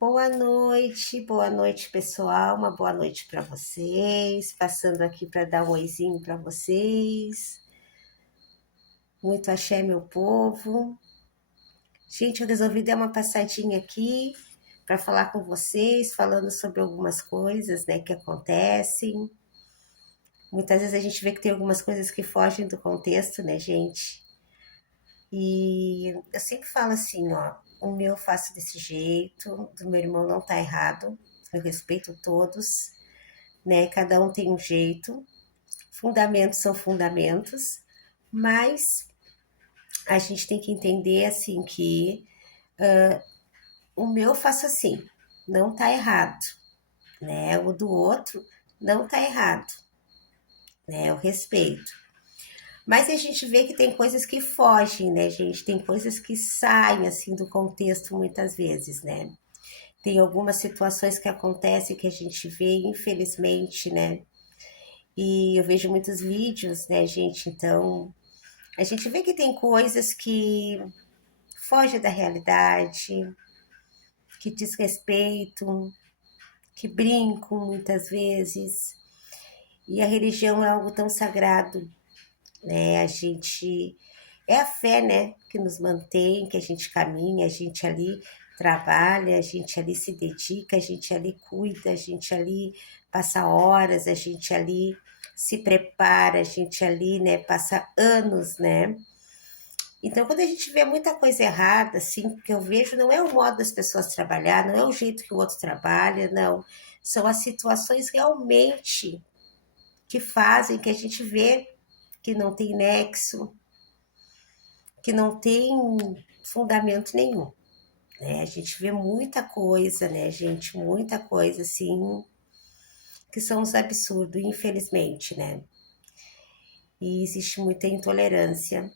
Boa noite, pessoal. Uma boa noite para vocês. Passando aqui para dar um oizinho para vocês. Muito axé, meu povo. Gente, eu resolvi dar uma passadinha aqui para falar com vocês, falando sobre algumas coisas, né, que acontecem. Muitas vezes a gente vê que tem algumas coisas que fogem do contexto, né, gente? E eu sempre falo assim, ó, o meu eu faço desse jeito, do meu irmão não tá errado. Eu respeito todos, né? Cada um tem um jeito, fundamentos são fundamentos, mas a gente tem que entender assim que o meu eu faço assim, não tá errado, né? O do outro não tá errado, né? Eu respeito. Mas a gente vê que tem coisas que fogem, né, gente? Tem coisas que saem assim do contexto muitas vezes, né? Tem algumas situações que acontecem que a gente vê, infelizmente, né? E eu vejo muitos vídeos, né, gente? Então, a gente vê que tem coisas que fogem da realidade, que desrespeitam, que brincam muitas vezes. E a religião é algo tão sagrado, né? A gente é a fé, né, que nos mantém, que a gente caminha, a gente ali trabalha, a gente ali se dedica, a gente ali cuida, a gente ali passa horas, a gente ali se prepara, a gente ali, né, passa anos, né? Então, quando a gente vê muita coisa errada, assim, que eu vejo, não é o modo das pessoas trabalhar, não é o jeito que o outro trabalha, não. São as situações realmente que fazem que a gente vê que não tem nexo, que não tem fundamento nenhum, né? A gente vê muita coisa, né, gente? Muita coisa, assim, que são uns absurdos, infelizmente, né? E existe muita intolerância,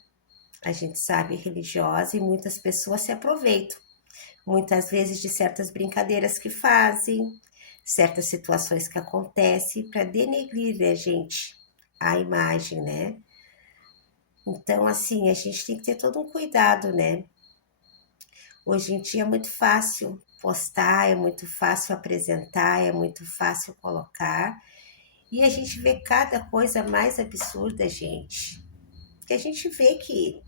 a gente sabe, religiosa, e muitas pessoas se aproveitam, muitas vezes, de certas brincadeiras que fazem, certas situações que acontecem, para denegrir, né, gente, a imagem, né? Então, assim, a gente tem que ter todo um cuidado, né? Hoje em dia é muito fácil postar, é muito fácil apresentar, é muito fácil colocar. E a gente vê cada coisa mais absurda, gente. Que a gente vê que,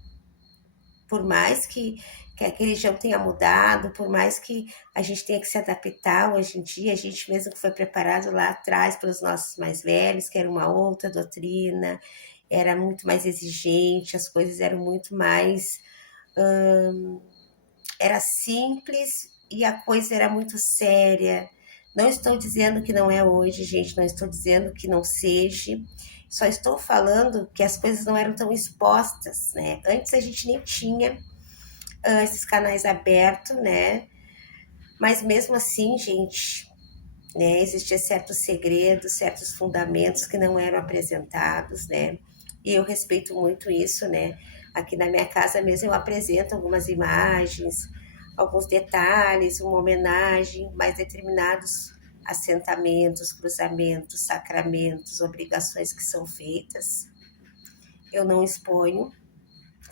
por mais que a religião tenha mudado, por mais que a gente tenha que se adaptar hoje em dia, a gente mesmo que foi preparado lá atrás pelos nossos mais velhos, que era uma outra doutrina, era muito mais exigente, as coisas eram muito mais era simples e a coisa era muito séria. Não estou dizendo que não é hoje, gente, não estou dizendo que não seja. Só estou falando que as coisas não eram tão expostas, né? Antes a gente nem tinha esses canais abertos, né? Mas mesmo assim, gente, né, existia certos segredos, certos fundamentos que não eram apresentados, né? E eu respeito muito isso, né? Aqui na minha casa mesmo eu apresento algumas imagens, alguns detalhes, uma homenagem, mas determinados assentamentos, cruzamentos, sacramentos, obrigações que são feitas, eu não exponho.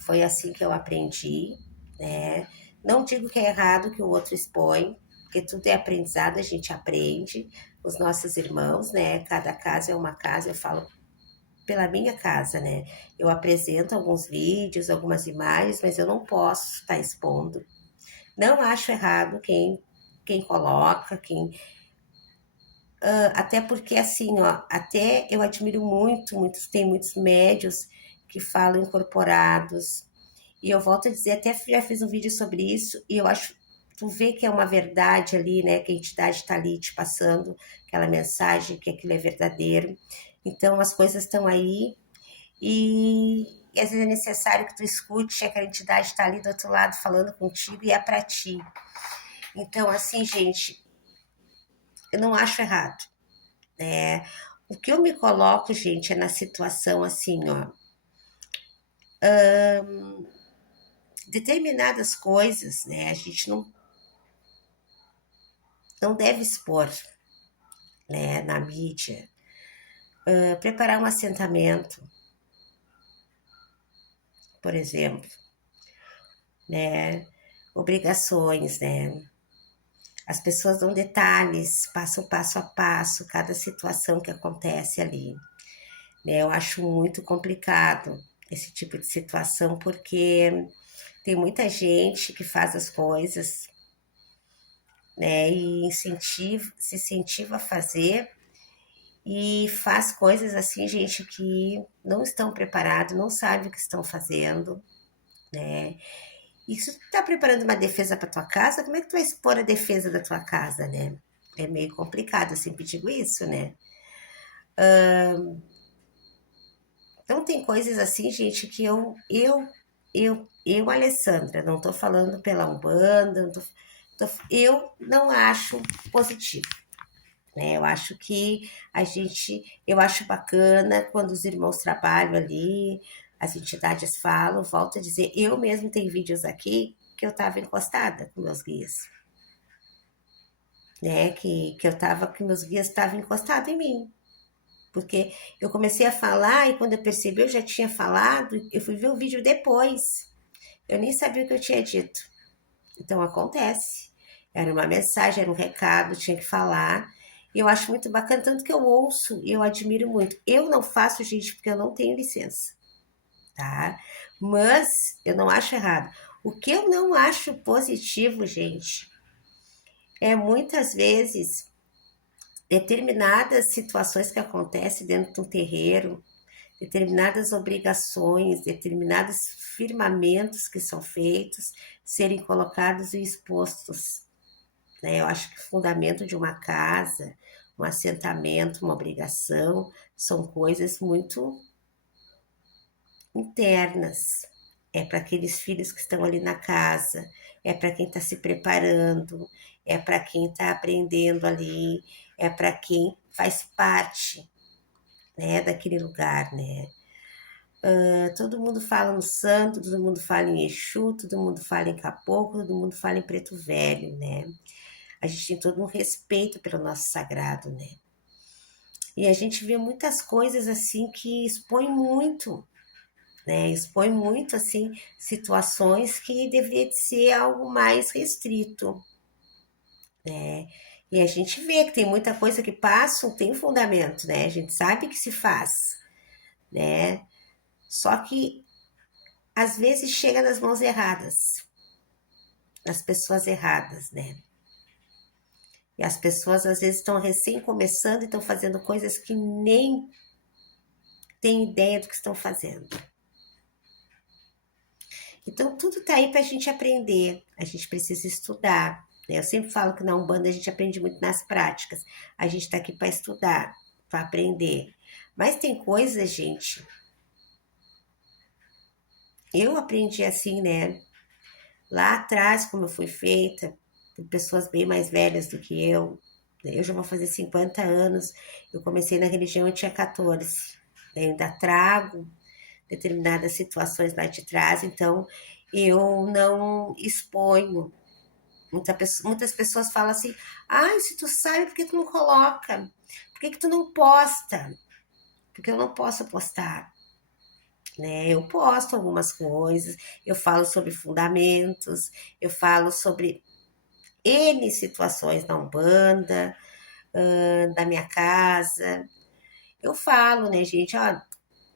Foi assim que eu aprendi, né? Não digo que é errado que o outro expõe, porque tudo é aprendizado, a gente aprende. Os nossos irmãos, né? Cada casa é uma casa, eu falo pela minha casa, né? Eu apresento alguns vídeos, algumas imagens, mas eu não posso estar expondo. Não acho errado quem coloca, até porque assim, ó, até eu admiro tem muitos médios que falam incorporados, e eu volto a dizer, até já fiz um vídeo sobre isso, e eu acho, tu vê que é uma verdade ali, né, que a entidade está ali te passando aquela mensagem, que aquilo é verdadeiro. Então as coisas estão aí, e às vezes é necessário que tu escute, aquela entidade está ali do outro lado falando contigo, e é para ti. Então, assim, gente, eu não acho errado, né? O que eu me coloco, gente, é na situação assim, ó. Determinadas coisas, né? A gente não deve expor, né, na mídia. Preparar um assentamento, por exemplo, né? Obrigações, né? As pessoas dão detalhes, passam passo a passo, cada situação que acontece ali, né? Eu acho muito complicado esse tipo de situação, porque tem muita gente que faz as coisas, né? E se incentiva a fazer e faz coisas assim, gente, que não estão preparados, não sabem o que estão fazendo, né? E se tu tá preparando uma defesa para tua casa, como é que tu vai expor a defesa da tua casa, né? É meio complicado, eu sempre digo isso, né? Então tem coisas assim, gente, que Alessandra, não tô falando pela Umbanda, eu não acho positivo, né? Eu acho que eu acho bacana quando os irmãos trabalham ali, as entidades falam, volto a dizer, eu mesmo tenho vídeos aqui que eu estava encostada com meus guias, né? Que meus guias estavam encostados em mim. Porque eu comecei a falar e quando eu percebi, eu já tinha falado, eu fui ver o vídeo depois. Eu nem sabia o que eu tinha dito. Então acontece. Era uma mensagem, era um recado, tinha que falar. E eu acho muito bacana, tanto que eu ouço e eu admiro muito. Eu não faço, gente, porque eu não tenho licença, tá? Mas eu não acho errado. O que eu não acho positivo, gente, é muitas vezes determinadas situações que acontecem dentro de um terreiro, determinadas obrigações, determinados firmamentos que são feitos serem colocados e expostos, né? Eu acho que o fundamento de uma casa, um assentamento, uma obrigação, são coisas muito internas. É para aqueles filhos que estão ali na casa, é para quem está se preparando, é para quem está aprendendo ali, é para quem faz parte, né, daquele lugar, né? Todo mundo fala no santo, todo mundo fala em Exu, todo mundo fala em caboclo, todo mundo fala em preto velho, né? A gente tem todo um respeito pelo nosso sagrado, né? E a gente vê muitas coisas assim que expõem muito, né? Expõe muito assim situações que deveria de ser algo mais restrito, né? E a gente vê que tem muita coisa que passa, tem fundamento, né? A gente sabe que se faz, né? Só que às vezes chega nas mãos erradas, nas pessoas erradas, né? E as pessoas às vezes estão recém começando e estão fazendo coisas que nem têm ideia do que estão fazendo. Então, tudo tá aí para a gente aprender. A gente precisa estudar, né? Eu sempre falo que na Umbanda a gente aprende muito nas práticas. A gente está aqui para estudar, para aprender. Mas tem coisas, gente. Eu aprendi assim, né? Lá atrás, como eu fui feita, por pessoas bem mais velhas do que eu. Eu já vou fazer 50 anos. Eu comecei na religião, eu tinha 14. Eu ainda trago determinadas situações lá de trás, então eu não exponho. Muitas pessoas falam assim, ai, se tu sabe, por que tu não coloca? Por que tu não posta? Porque eu não posso postar, né? Eu posto algumas coisas, eu falo sobre fundamentos, eu falo sobre N situações na Umbanda, da minha casa. Eu falo, né, gente, ó,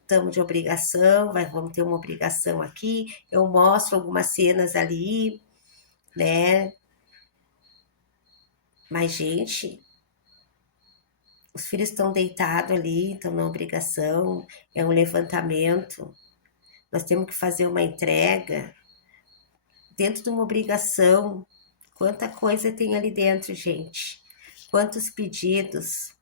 estamos de obrigação, vamos ter uma obrigação aqui. Eu mostro algumas cenas ali, né? Mas, gente, os filhos estão deitados ali, estão na obrigação, é um levantamento. Nós temos que fazer uma entrega dentro de uma obrigação. Quanta coisa tem ali dentro, gente. Quantos pedidos,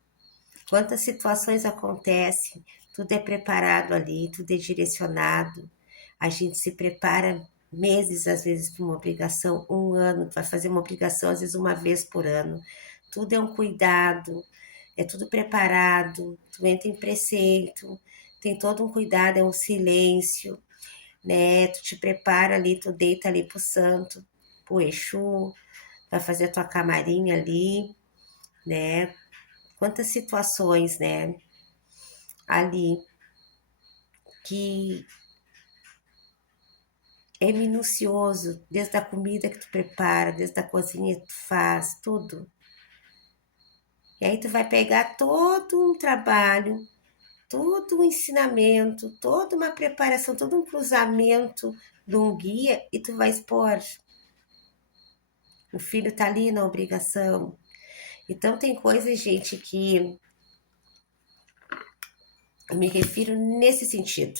quantas situações acontecem. Tudo é preparado ali, tudo é direcionado. A gente se prepara meses, às vezes, para uma obrigação, um ano, vai fazer uma obrigação, às vezes, uma vez por ano. Tudo é um cuidado, é tudo preparado, tu entra em preceito, tem todo um cuidado, é um silêncio, né? Tu te prepara ali, tu deita ali pro santo, pro Exu, vai fazer a tua camarinha ali, né? Quantas situações, né? Ali que é minucioso, desde a comida que tu prepara, desde a cozinha que tu faz, tudo. E aí tu vai pegar todo um trabalho, todo um ensinamento, toda uma preparação, todo um cruzamento de um guia e tu vai expor. O filho tá ali na obrigação. Então tem coisas, gente, que eu me refiro nesse sentido,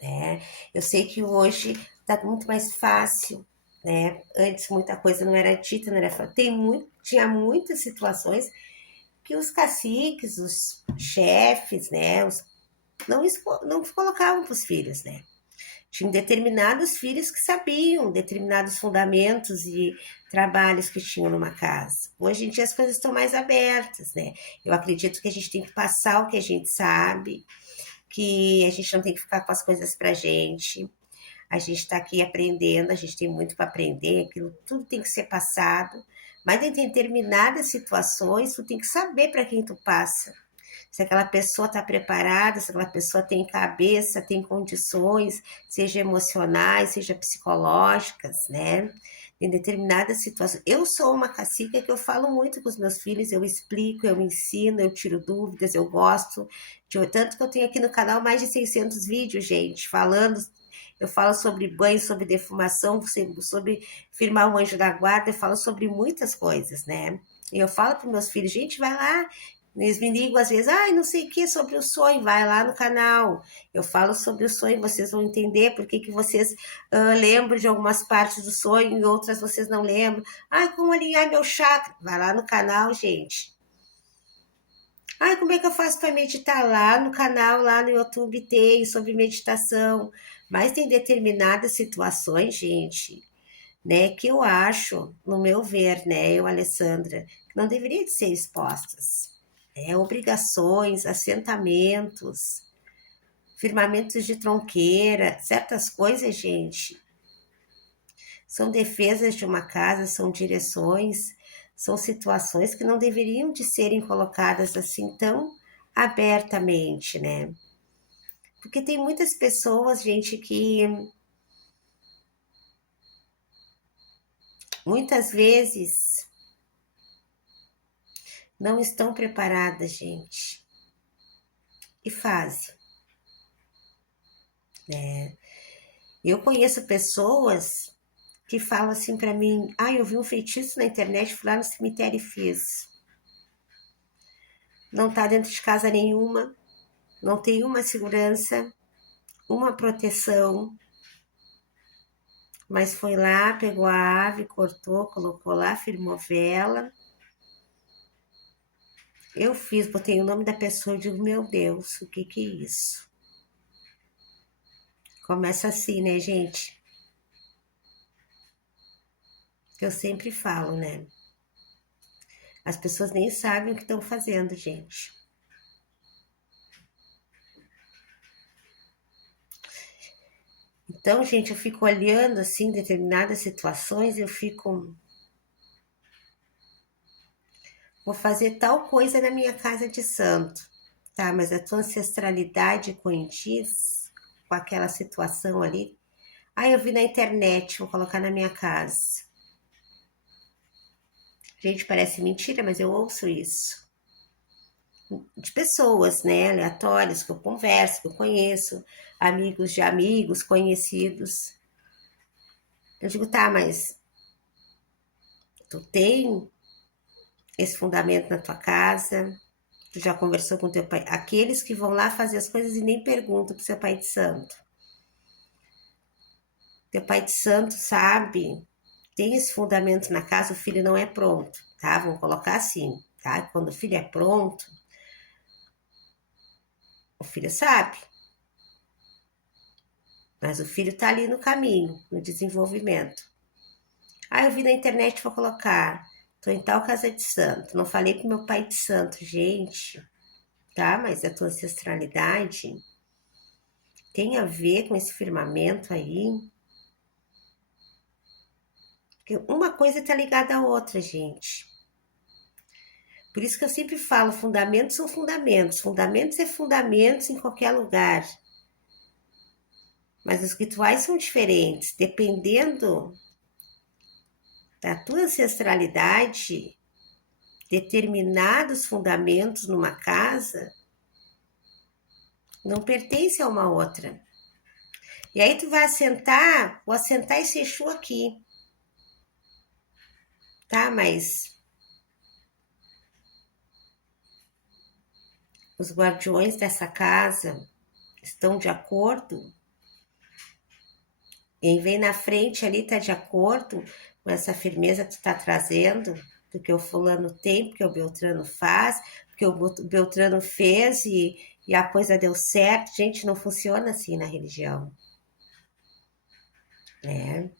né? Eu sei que hoje tá muito mais fácil, né? Antes muita coisa não era dita, não era falada. Tinha muitas situações que os caciques, os chefes, né? Não colocavam para os filhos, né? Tinham determinados filhos que sabiam determinados fundamentos e trabalhos que tinham numa casa. Hoje em dia as coisas estão mais abertas, né? Eu acredito que a gente tem que passar o que a gente sabe, que a gente não tem que ficar com as coisas pra gente. A gente está aqui aprendendo, a gente tem muito para aprender, aquilo tudo tem que ser passado. Mas em determinadas situações, tu tem que saber para quem tu passa. Se aquela pessoa está preparada, se aquela pessoa tem cabeça, tem condições, seja emocionais, seja psicológicas, né? Em determinadas situações. Eu sou uma cacica que eu falo muito com os meus filhos, eu explico, eu ensino, eu tiro dúvidas, eu gosto. Tanto que eu tenho aqui no canal mais de 600 vídeos, gente, falando. Eu falo sobre banho, sobre defumação, sobre firmar o anjo da guarda, eu falo sobre muitas coisas, né? E eu falo para meus filhos, gente, vai lá, eles me ligam às vezes, ai, não sei o que sobre o sonho, vai lá no canal. Eu falo sobre o sonho, vocês vão entender por que que vocês lembram de algumas partes do sonho e outras vocês não lembram. Ai, como alinhar meu chakra? Vai lá no canal, gente. Ai, como é que eu faço para meditar? Lá no canal, lá no YouTube tem sobre meditação. Mas tem determinadas situações, gente, né, que eu acho, no meu ver, né, eu, Alessandra, que não deveriam de ser expostas. Obrigações, assentamentos, firmamentos de tronqueira, certas coisas, gente, são defesas de uma casa, são direções, são situações que não deveriam de serem colocadas assim tão abertamente, né? Porque tem muitas pessoas, gente, que muitas vezes não estão preparadas, gente, e fazem. Eu conheço pessoas que falam assim para mim: ah, eu vi um feitiço na internet, fui lá no cemitério e fiz. Não tá dentro de casa nenhuma, não tem uma segurança, uma proteção, mas foi lá, pegou a ave, cortou, colocou lá, firmou vela. Eu fiz, botei o nome da pessoa e digo: meu Deus, o que que é isso? Começa assim, né, gente? Eu sempre falo, né? As pessoas nem sabem o que estão fazendo, gente. Então, gente, eu fico olhando assim determinadas situações, eu fico, vou fazer tal coisa na minha casa de santo, tá? Mas a tua ancestralidade condiz com aquela situação ali. Ah, eu vi na internet, vou colocar na minha casa. Gente, parece mentira, mas eu ouço isso. De pessoas, né, aleatórias, que eu converso, que eu conheço, amigos de amigos, conhecidos. Eu digo, tá, mas tu tem esse fundamento na tua casa? Tu já conversou com teu pai? Aqueles que vão lá fazer as coisas e nem perguntam pro seu pai de santo. Teu pai de santo sabe, tem esse fundamento na casa, o filho não é pronto, tá? Vamos colocar assim, tá? Quando o filho é pronto, o filho sabe, mas o filho tá ali no caminho, no desenvolvimento. Ah, eu vi na internet, vou colocar, tô em tal casa de santo, não falei pro meu pai de santo, gente, tá? Mas a tua ancestralidade tem a ver com esse firmamento aí. Porque uma coisa está ligada à outra, gente. Por isso que eu sempre falo, fundamentos são fundamentos. Fundamentos é fundamentos em qualquer lugar. Mas os rituais são diferentes, dependendo da tua ancestralidade, determinados fundamentos numa casa não pertencem a uma outra. E aí tu vai assentar, vou assentar esse Exu aqui, tá? Mas os guardiões dessa casa estão de acordo? Quem vem na frente ali tá de acordo com essa firmeza que tu tá trazendo? Do que o fulano tem, porque o Beltrano faz, porque o Beltrano fez e a coisa deu certo. Gente, não funciona assim na religião, né?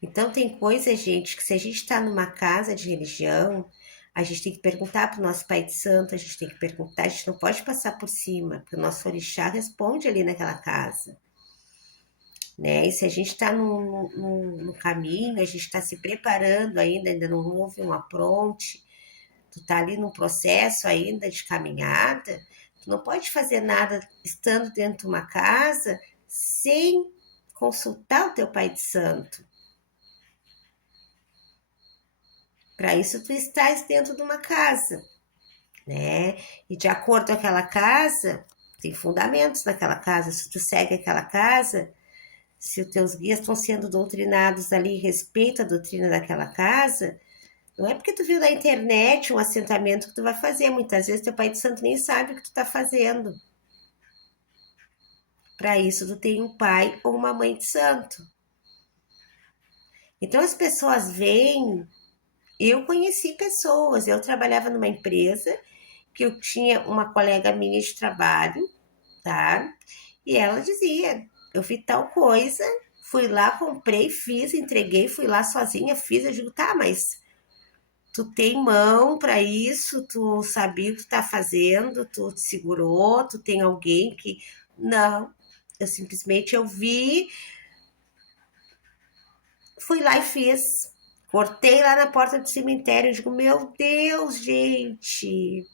Então tem coisa, gente, que se a gente está numa casa de religião, a gente tem que perguntar para o nosso pai de santo, a gente tem que perguntar, a gente não pode passar por cima, porque o nosso orixá responde ali naquela casa, né? E se a gente está no caminho, a gente está se preparando ainda não houve um apronte, tu está ali num processo ainda de caminhada, tu não pode fazer nada estando dentro de uma casa sem consultar o teu pai de santo. Para isso tu estás dentro de uma casa, né? E de acordo com aquela casa, tem fundamentos naquela casa. Se tu segue aquela casa, se os teus guias estão sendo doutrinados ali, respeita a doutrina daquela casa, não é porque tu viu na internet um assentamento que tu vai fazer. Muitas vezes teu pai de santo nem sabe o que tu tá fazendo. Para isso tu tem um pai ou uma mãe de santo. Então as pessoas vêm. Eu conheci pessoas, eu trabalhava numa empresa que eu tinha uma colega minha de trabalho, tá? E ela dizia: eu fiz tal coisa, fui lá, comprei, fiz, entreguei, fui lá sozinha, fiz. Eu digo: tá, mas tu tem mão para isso, tu sabia o que tu tá fazendo, tu te segurou, tu tem alguém que. Não, eu simplesmente eu vi, fui lá e fiz. Cortei lá na porta do cemitério. Eu digo: meu Deus, gente,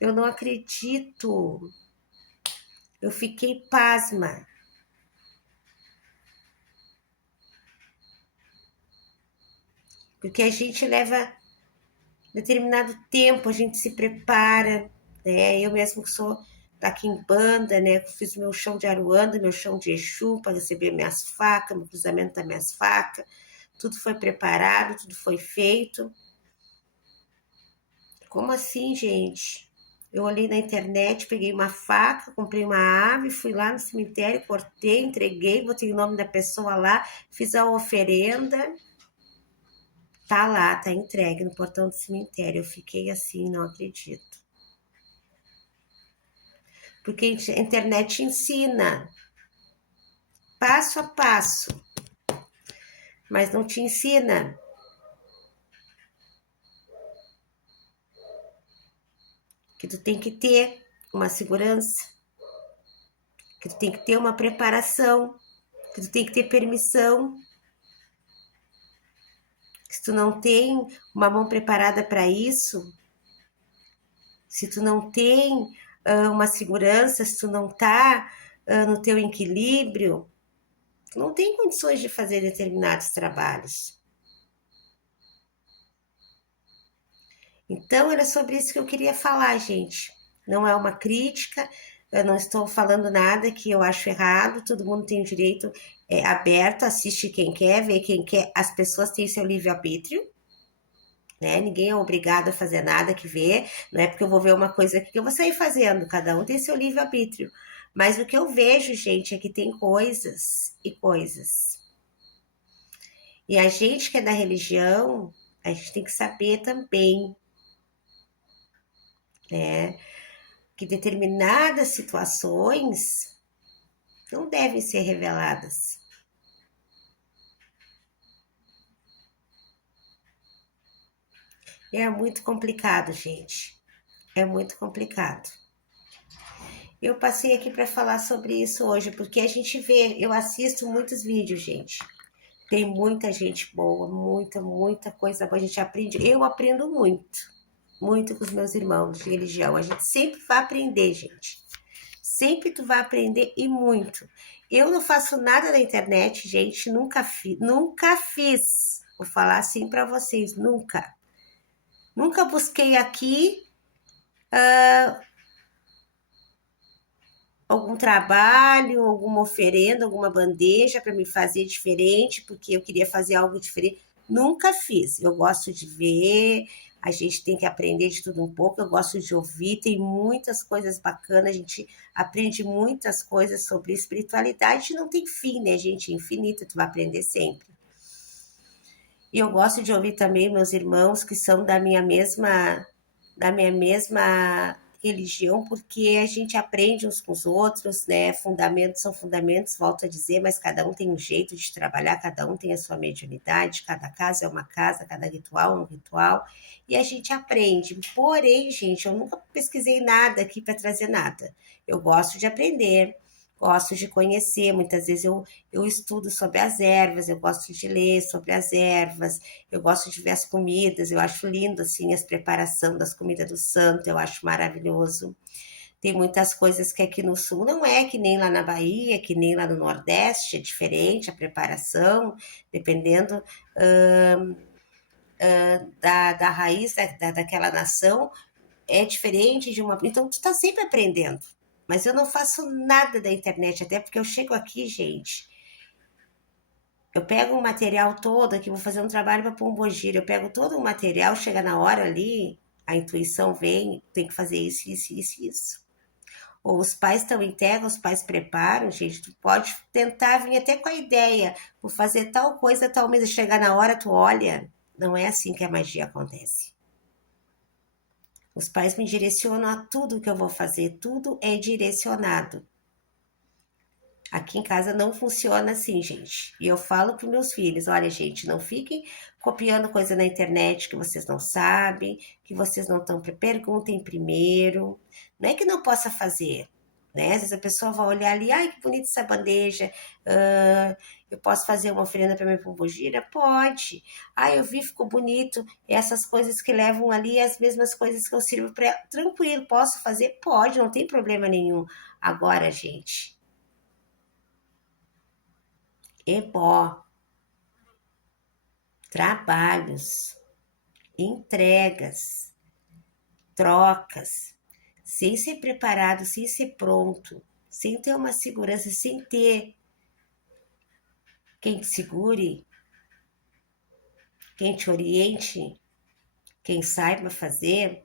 eu não acredito. Eu fiquei pasma. Porque a gente leva determinado tempo, a gente se prepara, né? Eu mesmo que sou daqui em banda, né? Fiz meu chão de Aruanda, meu chão de Exu para receber minhas facas, meu cruzamento das minhas facas. Tudo foi preparado, tudo foi feito. Como assim, gente? Eu olhei na internet, peguei uma faca, comprei uma ave, fui lá no cemitério, cortei, entreguei, botei o nome da pessoa lá, fiz a oferenda. Tá lá, tá entregue no portão do cemitério. Eu fiquei assim, não acredito. Porque a internet ensina passo a passo, mas não te ensina que tu tem que ter uma segurança, que tu tem que ter uma preparação, que tu tem que ter permissão. Se tu não tem uma mão preparada para isso, se tu não tem uma segurança, se tu não tá no teu equilíbrio, tu não tem condições de fazer determinados trabalhos. Então, era sobre isso que eu queria falar, gente. Não é uma crítica, eu não estou falando nada que eu acho errado, todo mundo tem o direito aberto, assiste quem quer, vê quem quer, as pessoas têm seu livre-arbítrio, né? Ninguém é obrigado a fazer nada que vê, não é porque eu vou ver uma coisa aqui que eu vou sair fazendo, cada um tem seu livre-arbítrio. Mas o que eu vejo, gente, é que tem coisas e coisas. E a gente que é da religião, a gente tem que saber também, né? Que determinadas situações não devem ser reveladas. É muito complicado, gente. É muito complicado. Eu passei aqui para falar sobre isso hoje, porque a gente vê, eu assisto muitos vídeos, gente. Tem muita gente boa, muita coisa boa. A gente aprende, eu aprendo muito com os meus irmãos de religião. A gente sempre vai aprender, gente. sempre tu vai aprender e muito. Eu não faço nada na internet, gente, nunca fiz. Vou falar assim para vocês, nunca. Nunca busquei aqui algum trabalho, alguma oferenda, alguma bandeja para me fazer diferente, porque eu queria fazer algo diferente. Nunca fiz. Eu gosto de ver, a gente tem que aprender de tudo um pouco. Eu gosto de ouvir, tem muitas coisas bacanas, a gente aprende muitas coisas sobre espiritualidade, não tem fim, né, gente? É infinita, tu vai aprender sempre. E eu gosto de ouvir também meus irmãos que são da minha mesma religião, porque a gente aprende uns com os outros, né? Fundamentos são fundamentos, volto a dizer, mas cada um tem um jeito de trabalhar, cada um tem a sua mediunidade, cada casa é uma casa, cada ritual é um ritual, e a gente aprende. Porém, gente, eu nunca pesquisei nada aqui para trazer nada. Eu gosto de aprender, gosto de conhecer, muitas vezes eu estudo sobre as ervas, eu gosto de ler sobre as ervas, eu gosto de ver as comidas, eu acho lindo assim as preparação das comidas do santo, eu acho maravilhoso. Tem muitas coisas que aqui no sul não é que nem lá na Bahia, que nem lá no Nordeste, é diferente a preparação, dependendo da raiz daquela nação, é diferente de uma. Então, tu tá sempre aprendendo. Mas eu não faço nada da internet, até porque eu chego aqui, gente, eu pego um material todo aqui, vou fazer um trabalho para Pombogira, eu pego todo o material, chega na hora ali, a intuição vem, tem que fazer isso, isso, isso, isso. Ou os pais estão em terra, os pais preparam, gente, tu pode tentar vir até com a ideia, vou fazer tal coisa, tal mês, chegar na hora, tu olha, não é assim que a magia acontece. Os pais me direcionam a tudo que eu vou fazer, tudo é direcionado. Aqui em casa não funciona assim, gente. E eu falo para meus filhos: olha, gente, não fiquem copiando coisa na internet que vocês não sabem, que vocês não estão. Perguntem primeiro. Não é que não possa fazer, né? Às vezes a pessoa vai olhar ali, ai, que bonita essa bandeja. Eu posso fazer uma oferenda para minha pombogira? Pode. Ah, eu vi, ficou bonito. E essas coisas que levam ali, as mesmas coisas que eu sirvo para. Tranquilo, posso fazer? Pode, não tem problema nenhum. Agora, gente. Ebó, trabalhos, entregas, trocas, sem ser preparado, sem ser pronto, sem ter uma segurança, sem ter quem te segure, quem te oriente, quem saiba fazer,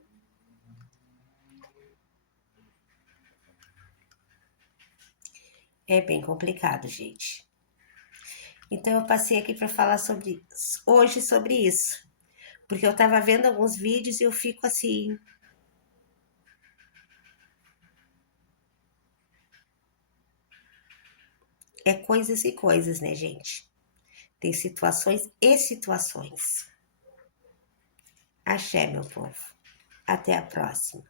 é bem complicado, gente. Então eu passei aqui para falar hoje sobre isso, porque eu estava vendo alguns vídeos e eu fico assim, é coisas e coisas, né, gente? Tem situações e situações. Axé, meu povo. Até a próxima.